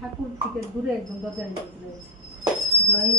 ঠাকুর থেকে দূরে একদম দরজা নিয়ে চলে গেছে জয়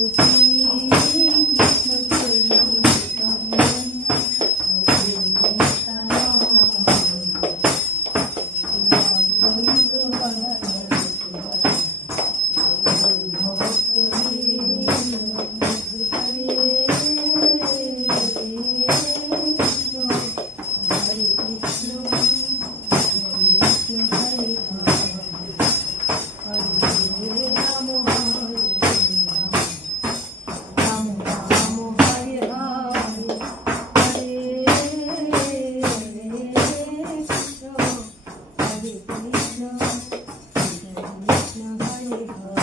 Tidak.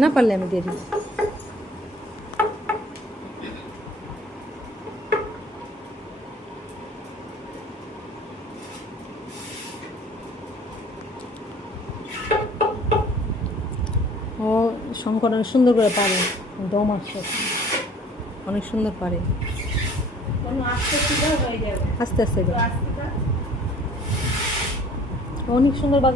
না পারলে আমি দেরি ও শঙ্কর অনেক সুন্দর করে পারে দম আসছে। অনেক সুন্দর পারে। আস্তে আস্তে অনেক সুন্দর বাজ